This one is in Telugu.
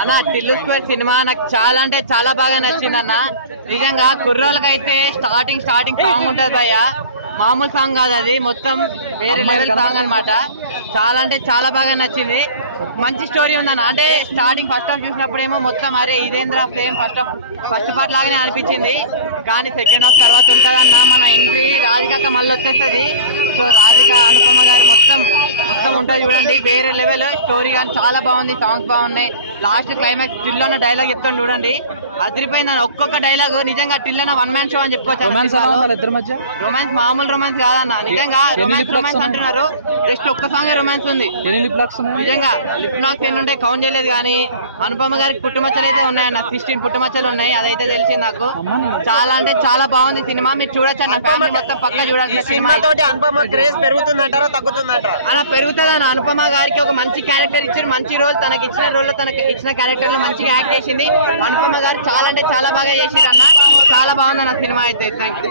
అన్న టిల్లు స్క్వేర్ సినిమా నాకు చాలా అంటే చాలా బాగా నచ్చింది అన్న. నిజంగా కుర్రోళ్ళకైతే స్టార్టింగ్ సాంగ్ ఉంటది భయ్య, మామూలు సాంగ్ కాదు అది, మొత్తం వేరే లెవెల్ సాంగ్ అనమాట. చాలా అంటే చాలా బాగా నచ్చింది. మంచి స్టోరీ ఉందన్న. అంటే స్టార్టింగ్ ఫస్ట్ హాఫ్ చూసినప్పుడు ఏమో మొత్తం అరే ఇదేంద్ర సేమ్ ఫస్ట్ పార్ట్ లాగానే అనిపించింది. కానీ సెకండ్ హాఫ్ తర్వాత ఉంటదన్న మన ఎంట్రీ రాధిక మళ్ళీ వచ్చేస్తుంది. సో రాధిక అనుపమ గారు మొత్తం ఉంటుంది చూడండి, వేరే లెవెల్ స్టోరీ. కానీ చాలా బాగుంది, సాంగ్స్ బాగున్నాయి. లాస్ట్ క్లైమాక్స్ టిల్ అన్న డైలాగ్ చెప్తాను చూడండి, అదిరిపోయింది. ఒక్కొక్క డైలాగ్ నిజంగా టిల్ అన్న వన్ మ్యాన్ షో అని చెప్పుకోవచ్చు. రొమాన్స్ మామూలు రొమాన్స్ కాదన్న, నిజంగా రొమాన్స్ అంటున్నారు. జస్ట్ ఒక్క సాంగ్ రొమాన్స్ ఉంది. నిజంగా లిప్ లాక్స్ ఎన్ని ఉంటాయి కౌంట్ చేయలేదు. కానీ అనుపమ గారికి పుట్టుమచ్చలు అయితే ఉన్నాయన్న, 16 పుట్టుమచ్చలు ఉన్నాయి, అదైతే తెలిసింది నాకు. చాలా అంటే చాలా బాగుంది సినిమా, మీరు చూడొచ్చు అన్న. ఫ్యామిలీ మొత్తం పక్కా చూడాల్సిన సినిమా. అలా పెరుగుతుందన్న. అనుపమ గారికి ఒక మంచి క్యారెక్టర్ ఇచ్చారు, మంచి రోల్. తనకి ఇచ్చిన రోల్ లో తనకి ఇచ్చిన క్యారెక్టర్ లో మంచిగా యాక్ట్ చేసింది అనుపమ గారు. చాలా అంటే చాలా బాగా చేసిరన్న, చాలా బాగుందన్న సినిమా అయితే. Thank you.